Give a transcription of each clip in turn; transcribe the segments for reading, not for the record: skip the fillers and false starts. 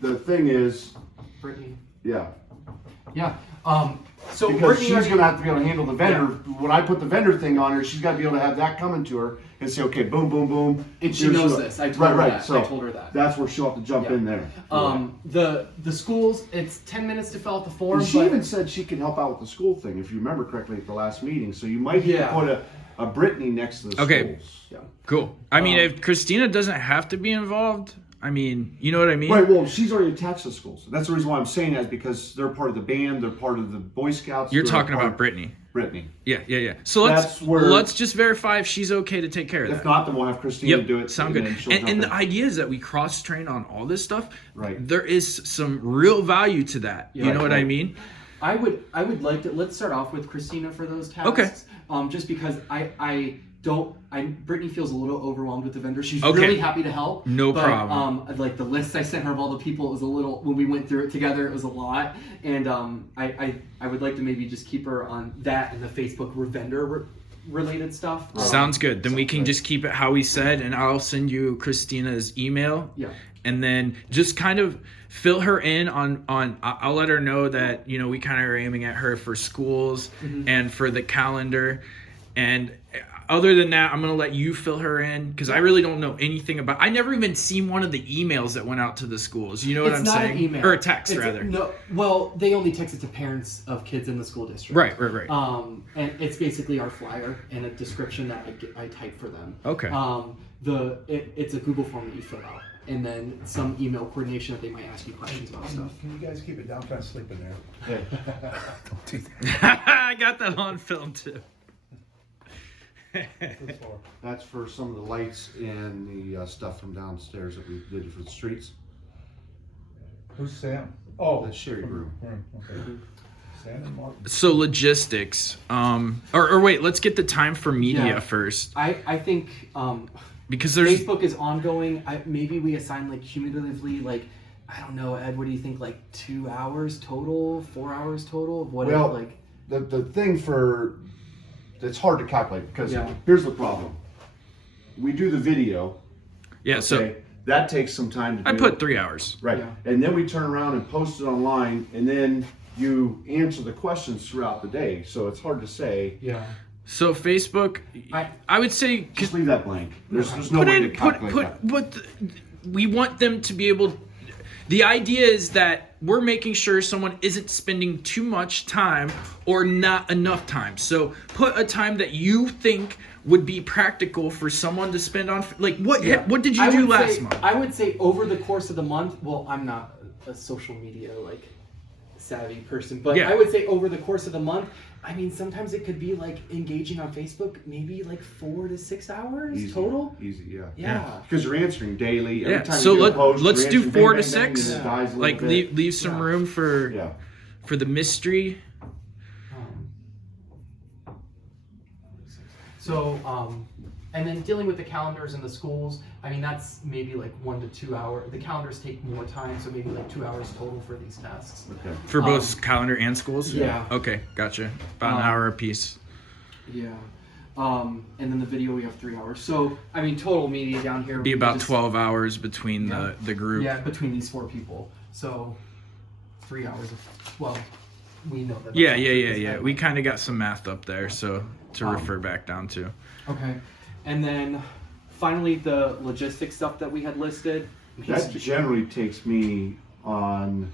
the thing is, Brittany. yeah. Yeah. So because Brittany she's going to have to be able to handle the vendor. When I put the vendor thing on her, she's got to be able to have that coming to her and say, okay, boom, boom, boom. And she knows this. I told her that. So I told her that. That's where she'll have to jump in there. The schools, it's 10 minutes to fill out the form. And she even said she could help out with the school thing, if you remember correctly at the last meeting. So you might need to put a Brittany next to the schools. Yeah. Cool. I mean, if Christina doesn't have to be involved, I mean, you know what I mean? Right, well, she's already attached to the schools. That's the reason why I'm saying that, because they're part of the band, they're part of the Boy Scouts. You're talking about Brittany. Brittany. Yeah. So let's just verify if she's okay to take care of that. If not, then we'll have Christina do it. Sound good. And the idea is that we cross-train on all this stuff. Right. There is some real value to that. You know what I mean? I would like to, let's start off with Christina for those tasks. Okay. Just because Brittany feels a little overwhelmed with the vendor. She's really happy to help. No problem. Like the list I sent her of all the people, it was a little, when we went through it together, it was a lot. And I would like to maybe just keep her on that and the Facebook vendor related stuff. Sounds good. Then we can just keep it how we said, and I'll send you Christina's email. Yeah. And then just kind of fill her in on I'll let her know that, you know, we kind of are aiming at her for schools and for the calendar. And other than that, I'm going to let you fill her in, because I really don't know anything about. I never even seen one of the emails that went out to the schools. You know what I'm saying? It's not an email. Or a text, rather. No, well, they only text it to parents of kids in the school district. Right. And it's basically our flyer and a description that I type for them. Okay. It's a Google form that you fill out, and then some email coordination that they might ask you questions about stuff. Can you guys keep it down? I'm trying to sleep in there. Don't do that. I got that on film too. That's for some of the lights and the stuff from downstairs that we did for the streets. Who's Sam? Oh, the Sherry room. Okay. Sam and Martin. So logistics. Or wait, let's get the time for media first. I think because there's Facebook is ongoing. Maybe we assign like cumulatively, like, I don't know, Ed, what do you think, like 2 hours total, 4 hours total? The thing for it's hard to calculate, because here's the problem. We do the video. Yeah, so that takes some time to do. I put 3 hours. Right. Yeah. And then we turn around and post it online, and then you answer the questions throughout the day. So it's hard to say. Yeah. So Facebook, I would say just leave that blank. There's no way to calculate that. But we want them to be able. The idea is that we're making sure someone isn't spending too much time or not enough time. So put a time that you think would be practical for someone to spend on. Like what did you do last month? I would say over the course of the month. Well, I'm not a social media savvy person, but I would say over the course of the month. I mean, sometimes it could be like engaging on Facebook, maybe like 4 to 6 hours total. Easy, yeah. Because you're answering daily. Every time so you do a post, let's do 4 to bang, 6. and it dies a like little bit. leave some room for the mystery. And then dealing with the calendars and the schools, I mean, that's maybe like 1 to 2 hours. The calendars take more time, so maybe like 2 hours total for these tasks. Okay. For both calendar and schools? Yeah. Okay, gotcha. About an hour a piece. Yeah. And then the video, we have 3 hours. So, I mean, total media down here. Be about 12 hours between the group. Yeah, between these 4 people. So, 3 hours of, we know that. Yeah. We kind of got some math up there, so to refer back down to. Okay. And then finally, the logistics stuff that we had listed. That generally takes me on,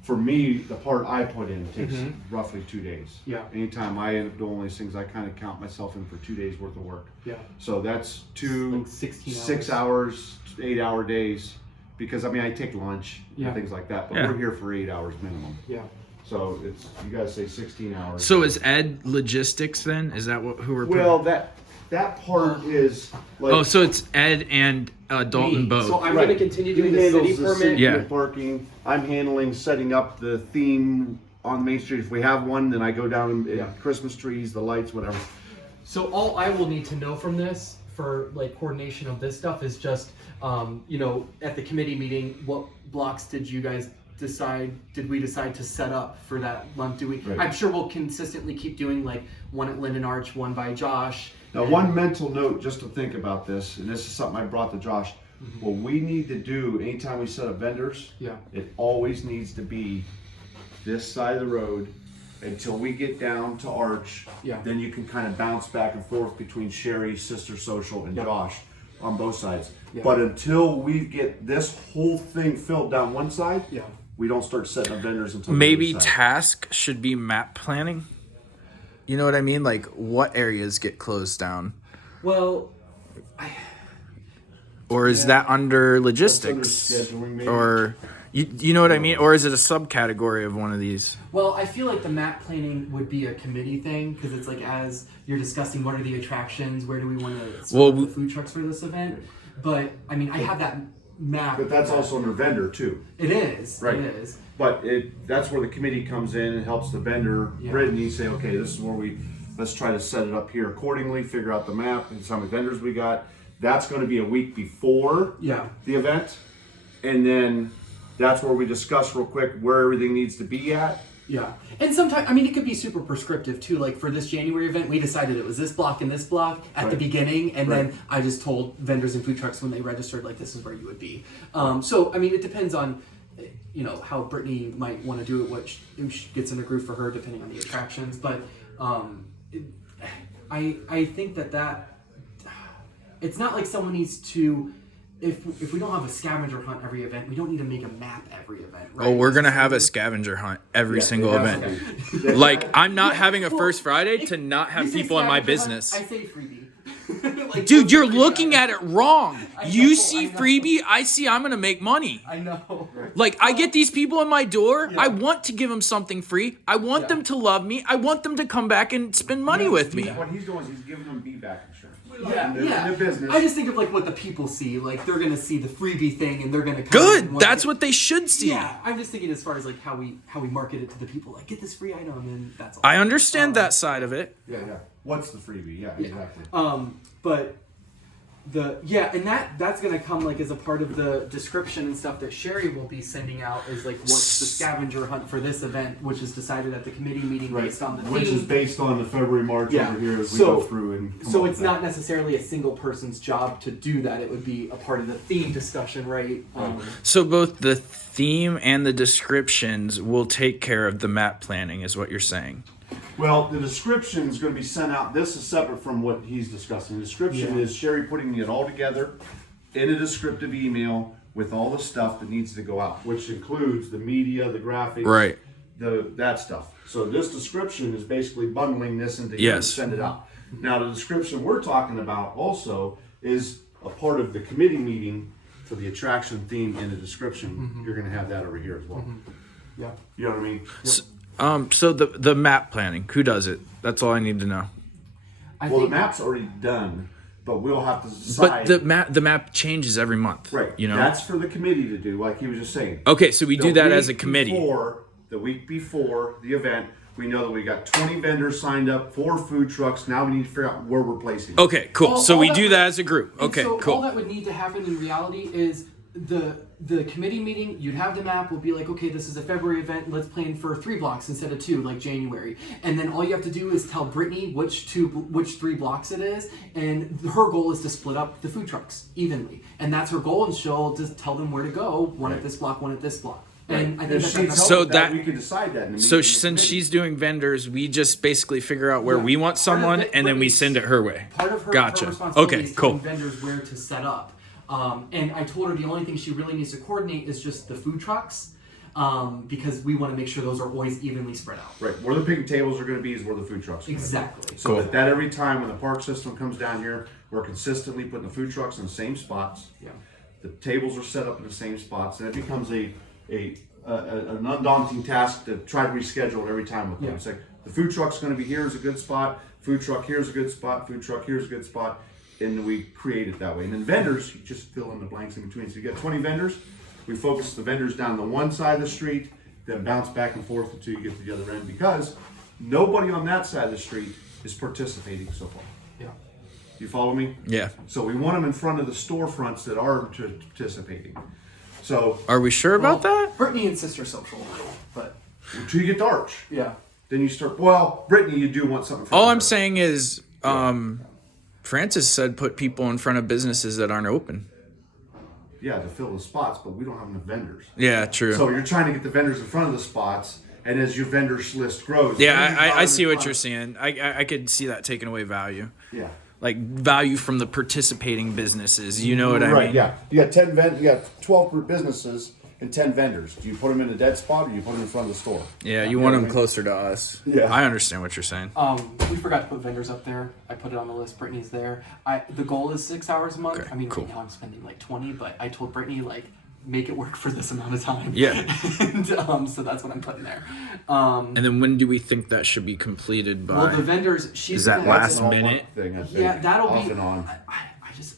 for me, the part I put in takes roughly 2 days. Yeah. Anytime I end up doing these things, I kind of count myself in for 2 days worth of work. Yeah. So that's 6 hours, 8 hour days, because I mean, I take lunch and things like that, but we're here for 8 hours minimum. Yeah. So it's, you guys say 16 hours. So is Ed logistics then? Is that who we're putting? Well, that part is like. So it's Ed and Dalton both. So I'm going to continue doing the city permit. Parking. I'm handling setting up the theme on Main Street. If we have one, then I go down and Christmas trees, the lights, whatever. So all I will need to know from this for like coordination of this stuff is just, at the committee meeting, what blocks did you guys did we decide to set up for that month? I'm sure we'll consistently keep doing like one at Linden Arch, one by Josh. Now, one mental note just to think about this, and this is something I brought to Josh. What we need to do anytime we set up vendors, Yeah. it always needs to be this side of the road until we get down to Arch. Yeah. Then you can kind of bounce back and forth between Sherry, Sister Social, and Josh on both sides. Yeah. But until we get this whole thing filled down one side, Yeah. we don't start setting up vendors until the Maybe other side. task should be map planning. You know what I mean? Like what areas get closed down, Well, or is that under That's logistics, under scheduling, maybe. or you know what I mean? Or is it a subcategory of one of these? well, I feel like the map planning would be a committee thing because it's like as you're discussing what are the attractions, where do we want to Well, the food trucks for this event. But I mean, I have that map. But that's also under vendor too. It is. Right. It is. But that's where the committee comes in and helps the vendor, Yeah. Brittany, say, okay, this is where let's try to set it up here accordingly, figure out the map, and how many vendors we got. That's gonna be a week before Yeah. the event. And then that's where we discuss real quick where everything needs to be at. Yeah. And sometimes, I mean, it could be super prescriptive too. Like for this January event, we decided it was this block and this block at the Right. beginning. And Right. then I just told vendors and food trucks when they registered, like, this is where you would be. So, I mean, it depends on, you know, how Brittany might want to do it, what gets in the groove for her, depending on the attractions. But I think that it's not like someone needs to, if we don't have a scavenger hunt every event, we don't need to make a map every event, right? Oh, we're gonna have a scavenger hunt every single it has event. to be. Like I'm not having a Well, First Friday if to not you have say people in my scavenger hunt, business. I say freebie. Like, Dude, what's you're freebie? looking at it wrong. I You know, see I know. freebie, I see I'm gonna make money. I know. Like I get these people in my door. Yeah. I want to give them something free. I want Yeah. them to love me. I want them to come back and spend money with me. What he's doing is he's giving them be-back insurance. Yeah, In yeah. the business. I just think of like what the people see. Like they're gonna see the freebie thing, and they're gonna come Good. and That's what they should see. Yeah, I'm just thinking as far as like how we market it to the people. Like get this free item, and that's all. I understand that side of it. Yeah. What's the freebie? Yeah, exactly. But and that's gonna come like as a part of the description and stuff that Sherry will be sending out is like what's the scavenger hunt for this event, which is decided at the committee meeting based on the Which theme. is based on the February, March Yeah. over here as we So- go through and come So up it's with not that. necessarily a single person's job to do that. It would be a part of the theme discussion, right? So both the theme and the descriptions will take care of the map planning, is what you're saying. Well, the description is going to be sent out. This is separate from what he's discussing. The description Yeah. is Sherry putting it all together in a descriptive email with all the stuff that needs to go out, which includes the media, the graphics, Right. that stuff. So this description is basically bundling this into here and Yes. send it out. Now the description we're talking about also is a part of the committee meeting for the attraction theme and the description. You're going to have that over here as well. Yeah. You know what I mean? So the map planning, who does it? That's all I need to know. I Well, the think map's already done, but we'll have to decide. But the map changes every month. Right. You know. That's for the committee to do, like he was just saying. Okay, so we do The that as a week committee. The week before the event, we know that we got 20 vendors signed up, 4 food trucks. Now we need to figure out where we're placing them. Okay, cool. All- So all we that do would- that as a group. And Okay, so all cool. that would need to happen in reality is the committee meeting. You'd have the map. Will be like, okay, this is a February event. Let's plan for 3 blocks instead of 2, like January. And then all you have to do is tell Brittany which 3 blocks it is, and her goal is to split up the food trucks evenly. And that's her goal, and she'll just tell them where to go. One at this block, one at this block. And I think If that's she needs help So with that- we can decide that. In the So meeting with the since committee. she's doing vendors, we just basically figure out where Yeah. we want Part of someone, it- and then we Brittany's- send it her way. Part of her, Gotcha. her responsibility Okay, is cool. telling vendors where to set up. And I told her the only thing she really needs to coordinate is just the food trucks, because we want to make sure those are always evenly spread out. Right, where the picnic tables are going to be is where the food trucks are. gonna be. Exactly. So Cool. that every time when the park system comes down here, we're consistently putting the food trucks in the same spots. Yeah. The tables are set up in the same spots, and it becomes an undaunting task to try to reschedule it every time with them. Yeah. It's like the food truck's going to be here is a good spot. Food truck here's a good spot. Food truck here's a good spot, and we create it that way. And then vendors, you just fill in the blanks in between. So you got 20 vendors. We focus the vendors down the one side of the street, then bounce back and forth until you get to the other end, because nobody on that side of the street is participating so far. Yeah. You follow me? Yeah. So we want them in front of the storefronts that are participating. So Are we sure about that? Brittany and Sister Social, but until you get to Arch, yeah. then you start. Well, Brittany, you do want something. For All her. I'm saying is, Francis said put people in front of businesses that aren't open. Yeah, to fill the spots, but we don't have enough vendors. Yeah, true. So you're trying to get the vendors in front of the spots, and as your vendors list grows. Yeah, then you I probably see what find- you're saying. I could see that taking away value. Yeah. Like value from the participating businesses. You know what I Right, mean? yeah. You got 12 businesses and 10 vendors. Do you put them in a dead spot or do you put them in front of the store? Yeah, you know want what I them mean? closer to us. Yeah. I understand what you're saying. We forgot to put vendors up there. I put it on the list. Brittany's there. The goal is 6 hours a month. Okay, I mean, cool. right now I'm spending like 20, but I told Brittany like make it work for this amount of time. Yeah. And so that's what I'm putting there. And then when do we think that should be completed by? Well, the vendors. She's Is that gonna- last That's an all-month minute? thing, I think. Yeah, that'll off be. and on.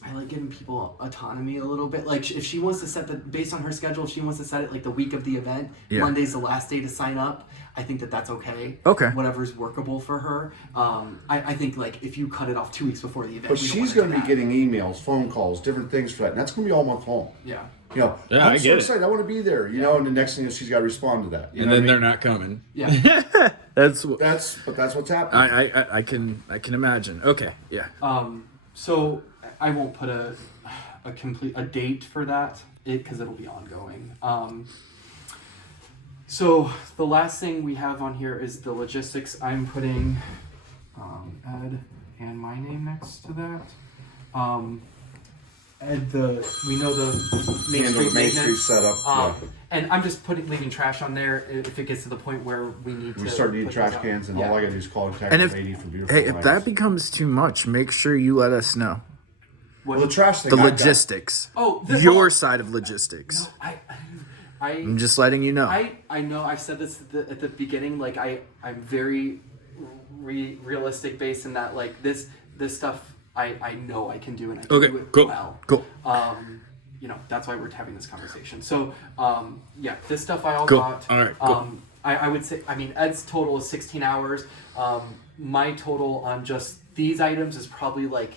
I like giving people autonomy a little bit. Like if she wants to set the based on her schedule, if she wants to set it like the week of the event, Yeah. Monday's the last day to sign up. I think that's okay. Okay. Whatever's workable for her. I think like if you cut it off 2 weeks before the event, But we don't she's want it going to be happen. getting emails, phone calls, different things for that. And that's going to be all month long. Yeah. You know, Yeah, I'm I so get it. excited. I want to be there. You know, and the next thing is she's got to respond to that. You And know then what I they're mean? not coming. Yeah. That's What's happening. I can imagine. Okay, yeah. So I won't put a date for that because it'll be ongoing. So the last thing we have on here is the logistics. I'm putting Ed and my name next to that. Ed, we know the Main Handle Street the Main Street maintenance. setup. Yeah. And I'm just leaving trash on there if it gets to the point where we need to. We start needing put trash those out. cans, and Yeah. all I got to do is call and text And the if lady for beautiful hey, if lights. that becomes too much, make sure you let us know. Well, the trash thing. The I've got- logistics. Oh, Your side of logistics. No, I'm just letting you know. I know I've said this at the beginning. Like I'm very realistic based in that like this stuff I know I can do and I can Okay, do it cool, well. cool. You know that's why we're having this conversation. So yeah, this stuff I all Cool. got. All right, cool. I would say Ed's total is 16 hours. My total on just these items is probably like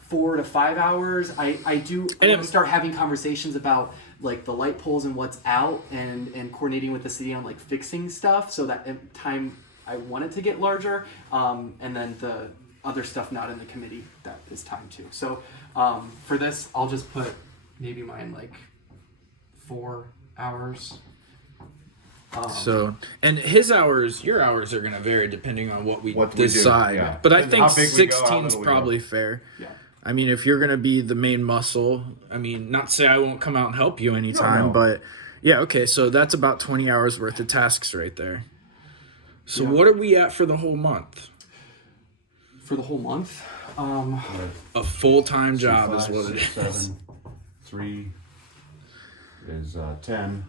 4 to 5 hours. I want to start having conversations about like the light poles and what's out and coordinating with the city on like fixing stuff so that at time I want it to get larger. And then the other stuff not in the committee that is time too. So for this, I'll just put maybe mine like 4 hours. So, and his hours, your hours are going to vary depending on what we What we do, decide. yeah. But I And think how big we go, how 16 is little we go. probably fair. Yeah. I mean, if you're going to be the main muscle, I mean, not to say I won't come out and help you anytime, No. but yeah, okay, so that's about 20 hours worth of tasks right there. So Yeah. what are we at for the whole month? For the whole month. A full-time job 5, is what it 6, is. 7, 3 is 10.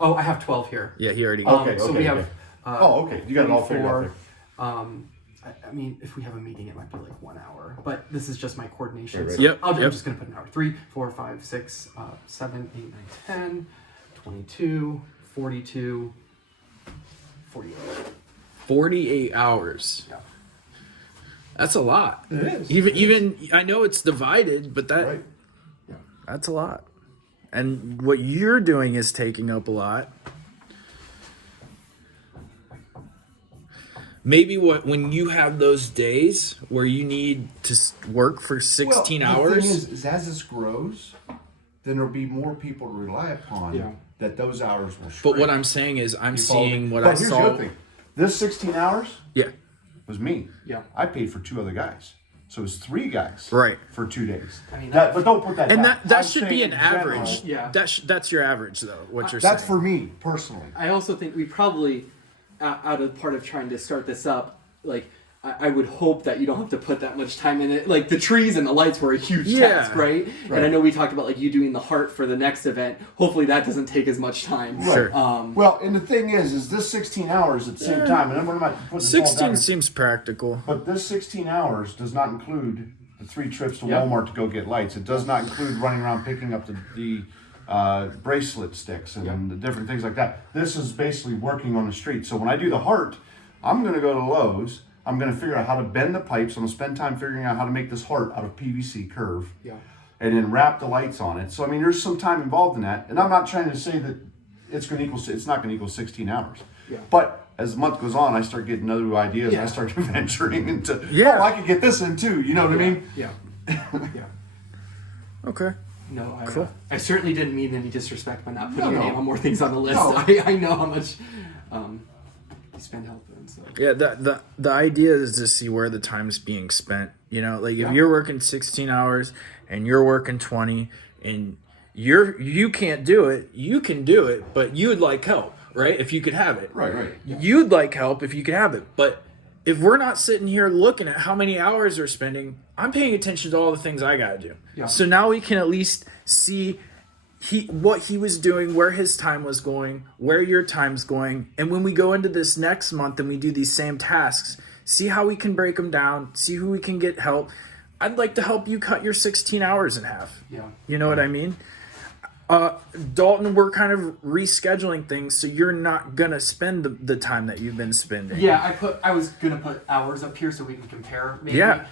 Oh, I have 12 here. Yeah, he already Okay, So okay, we have. okay. Okay. You got it all figured out 24, I mean, if we have a meeting, it might be like 1 hour. But this is just my coordination. Right, right. So Yep, I'm yep. just going to put an hour. 3, 4, 5, 6, 7, 8, 9, 10, 22, 42, 48. 48 hours. Yeah. That's a lot. It is. Even I know it's divided, but that Right. that's a lot. And what you're doing is taking up a lot. Maybe when you have those days where you need to work for 16 The hours. thing is as this grows, then there'll be more people to rely upon. Yeah. That those hours will shrink. But what I'm saying is I'm You follow seeing me? what But I here's saw. the other thing. This 16 hours Yeah. was me. Yeah. I paid for 2 other guys. So it was 3 guys. Right. For 2 days. I mean, but don't put that And down. that I'm should be saying an in general, average. Yeah. That's your average though. What you're That's saying. for me personally. I also think we probably, out of part of trying to start this up, like, I would hope that you don't have to put that much time in it. Like the trees and the lights were a huge Yeah. task, right? And I know we talked about like you doing the heart for the next event. Hopefully that doesn't take as much time. Sure. Well, and the thing is this 16 hours at the same time, and I'm going to put this all 16 down. seems practical. But this 16 hours does not include the 3 trips to Yep. Walmart to go get lights. It does not include running around picking up the bracelet sticks and the different things like that. This is basically working on the street. So when I do the heart, I'm going to go to Lowe's. I'm going to figure out how to bend the pipes. I'm going to spend time figuring out how to make this heart out of PVC curve. Yeah. And then wrap the lights on it. So I mean, there's some time involved in that. And I'm not trying to say that it's going to equal. It's not going to equal 16 hours. Yeah. But as the month goes on, I start getting other ideas. Yeah. I start venturing into. Yeah. Oh, I could get this in too. You know what I mean? Yeah. Yeah. Okay. No, Cool. I certainly didn't mean any disrespect by not putting your No. name on more things on the list. No. I know how much you spend helping. So. Yeah, the idea is to see where the time's being spent. You know, like if Yeah. you're working 16 hours and you're working 20 and you can't do it, you can do it, but you'd like help, right? If you could have it. Right. You'd like help if you could have it. But if we're not sitting here looking at how many hours we're spending, I'm paying attention to all the things I gotta do. Yeah. So now we can at least see what he was doing, where his time was going, where your time's going, and when we go into this next month and we do these same tasks, see how we can break them down, see who we can get help. I'd like to help you cut your 16 hours in half. Yeah. You know what I mean? Dalton, we're kind of rescheduling things, so you're not gonna spend the time that you've been spending. Yeah, I was gonna put hours up here so we can compare. Maybe. Yeah.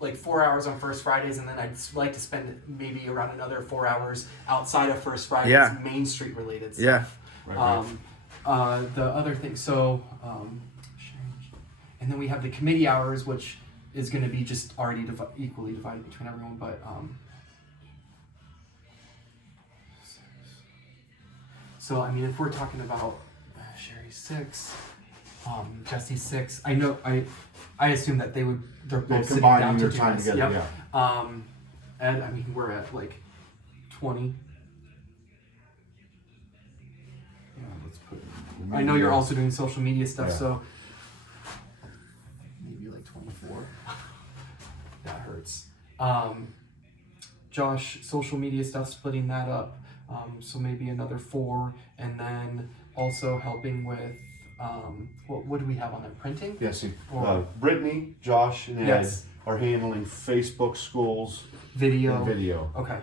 Like 4 hours on First Fridays, and then I'd like to spend maybe around another 4 hours outside of First Fridays, Yeah. Main Street related stuff. Yeah. The other thing, so, and then we have the committee hours, which is going to be just already equally divided between everyone, but so I mean, if we're talking about Sherry 6, Jesse 6, I know I assume that they're both sitting combining down to your do time this. together, Yep. And I mean, we're at like 20. Let's put. I know you're also doing social media stuff, Yeah. so maybe like 24. That hurts. Josh, social media stuff, splitting that up. So maybe another 4, and then also helping with what do we have on there? Printing? Yeah, see, Or- Brittany, Josh, and Ed Yes. are handling Facebook, schools, Video. and video. Okay.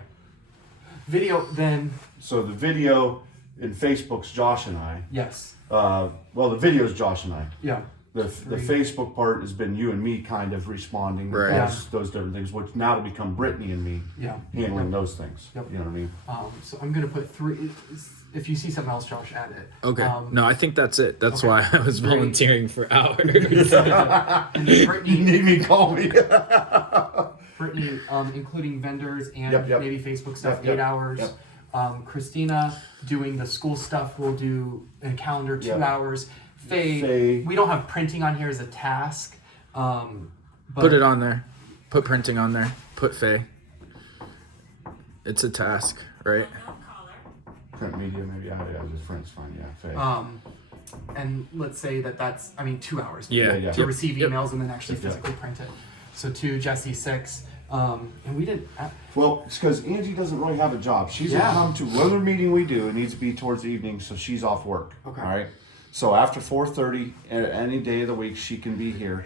Video, then So the video in Facebook's Josh and I. yes. Well, the video's Josh and I. Yeah. The 3. Facebook part has been you and me kind of responding Right. those different things, which now to become Brittany and me Yeah. handling those things. Yep. You know what I mean? So I'm gonna put 3. If you see something else, Josh, add it. Okay. No. I think that's it. That's okay. why I was Great. volunteering for hours. And then Brittany, need me, call me. Brittany, including vendors and Yep. maybe Facebook stuff, Yep. 8 hours. Yep. Christina doing the school stuff will do in calendar 2 Yep. hours. Faye, we don't have printing on here as a task. But Put it on there. Put printing on there. Put Faye. It's a task, right? Print media, maybe. Yeah, his friend's fine. Yeah, Faye. And let's say that's 2 hours. Yeah. Yeah. To receive Yep. emails and then actually Yep. physically print it. So 2, Jesse 6. And we didn't. Well, it's because Angie doesn't really have a job. She's Yeah. gonna come to whatever meeting we do. It needs to be towards the evening, so she's off work. Okay. All right. So after 4:30, any day of the week, she can be here.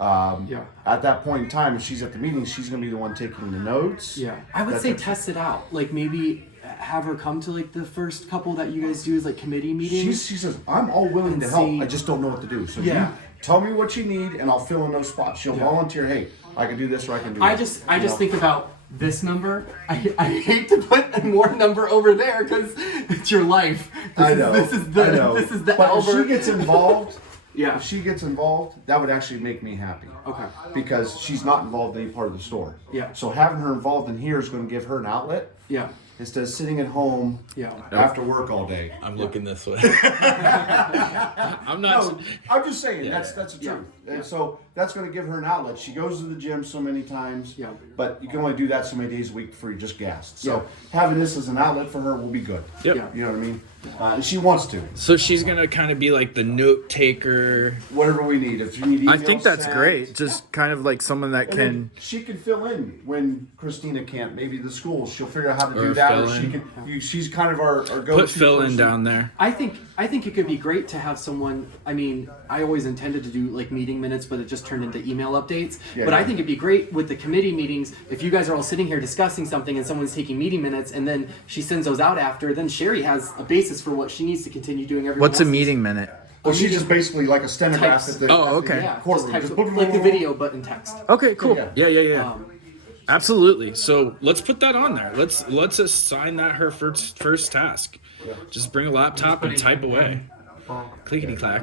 Yeah. At that point in time, if she's at the meeting, she's gonna be the one taking the notes. Yeah, I would That's say what- test it out. Like maybe have her come to like the first couple that you guys do as like committee meetings. She says, I'm all willing And to help. see- I just don't know what to do. So Yeah. you tell me what you need, and I'll fill in those spots. She'll Yeah. volunteer. Hey, I can do this, or I can do. I that. just You know? think about this number. I hate to put more number over there because it's your life. I know. This is the I know. this is the But if Albert. she gets involved, Yeah. if she gets involved, that would actually make me happy. Okay. Because she's not involved in any part of the store. Yeah. So having her involved in here is going to give her an outlet Yeah. instead of sitting at home Yeah. after work all day. I'm looking this way. I'm not. No, I'm just saying that's the Yeah. truth. And so that's going to give her an outlet. She goes to the gym so many times, Yeah. but you can only do that so many days a week before you're just gassed. So having this as an outlet for her will be good. Yep. Yeah. You know what I mean? And she wants to. So she's gonna kind of be like the note taker. Whatever we need. If you need I emails think that's sent, great. Just kind of like someone that And then can. she can fill in when Christina can't. Maybe the school, she'll figure out how to Or do that. fill Or she in. can. She's kind of our go-to. Put Phil in person. down there. I think it could be great to have someone. I mean, I always intended to do like meeting minutes, but it just turned into email updates. Yeah, but I yeah. think it'd be great with the committee meetings if you guys are all sitting here discussing something and someone's taking meeting minutes, and then she sends those out after. Then Sherry has a basis for what she needs to continue doing. Everyone What's a else's. meeting minute? Well, she's just basically like a stenograph Types. at the. Oh, at the okay. Yeah, just courtroom. types Just of- like the video, but in text. Okay, cool. Yeah. Yeah. Absolutely. So let's put that on there. Let's assign that her first task. Just bring a laptop and type away. Clickety clack.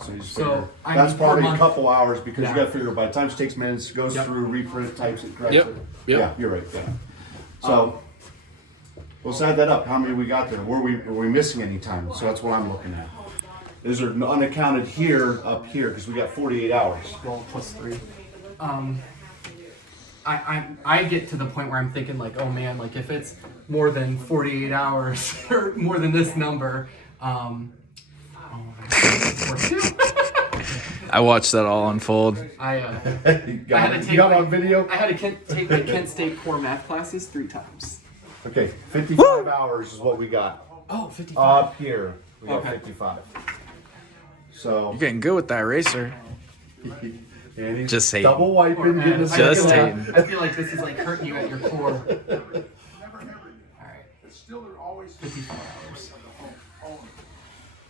So, you just So, figure I that's mean, per probably a month- couple hours because Yeah. you got to figure by the time it takes minutes, goes Yep. through, reprint, types it, corrects Yep. it. Yep. Yeah, you're right. Yeah. So let's add that up. How many we got there? Were we missing any time? So that's what I'm looking at. Is there unaccounted here up here because we got 48 hours? Well, plus 3. I get to the point where I'm thinking like, oh man, like if it's more than 48 hours or more than this number, I watched that all unfold. I You had got, to it? take You got it my- on video? I had to take the Kent State core math classes 3 times. Okay, 55 hours is what we got. Oh, 55. Up here, we got Okay. 55. So, You're getting good with that racer. and he's Just hating. double wiping, Man, getting his Just I feel hating. like, I feel like this is like hurting you at your core. Alright. 55 hours.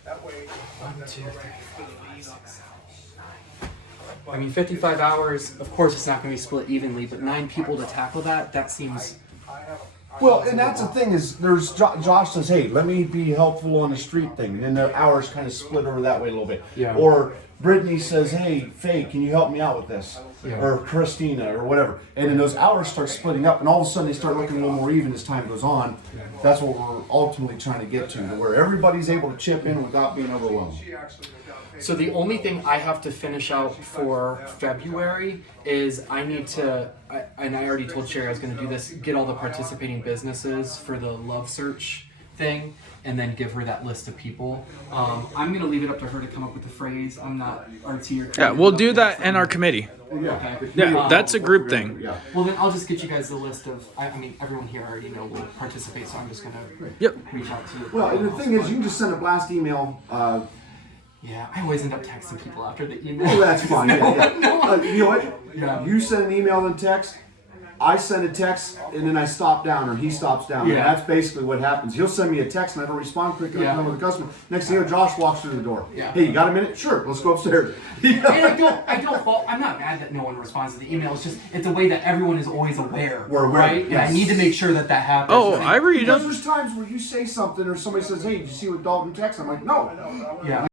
That way. 1, 2, 3, 4, 5, 6, 7, 8, 9. I mean, 55 hours, of course it's not going to be split evenly, but 9 people to tackle that seems... Well, and that's the thing is, there's Josh says, "Hey, let me be helpful on the street thing," and then the hours kind of split over that way a little bit. Yeah. Or Brittany says, "Hey, Faye, can you help me out with this?" Yeah. Or Christina, or whatever, and then those hours start splitting up, and all of a sudden they start looking a little more even as time goes on. That's what we're ultimately trying to get to where everybody's able to chip in without being overwhelmed. So the only thing I have to finish out for February is I need to, and I already told Sherry I was going to do this, get all the participating businesses for the Love Search thing, and then give her that list of people. I'm going to leave it up to her to come up with the phrase. I'm not artsy or creative. Yeah, we'll do that in our committee. Yeah, Yeah, that's a group thing. Yeah. Well, then I'll just get you guys the list of, I mean, everyone here already know will participate, so I'm just going to Yep. reach out to you. Well, and the thing is, you can just send a blast email. Yeah, I always end up texting people after the email. Well, that's fine. Yeah. You know what? Yeah. You send an email and text. I send a text and then I stop down or he stops down. Yeah. And that's basically what happens. He'll send me a text and I don't respond quick enough Yeah. with the customer. Next thing you know, Josh walks through the door. Yeah. Hey, you got a minute? Sure, let's go upstairs. And I don't fault. I'm not mad that no one responds to the email. It's just it's a way that everyone is always aware. We're aware, right? And I yes. need to make sure that happens. Oh, I read Because them. there's times where you say something or somebody says, "Hey, did you see what Dalton texted?" I'm like, "No." Yeah.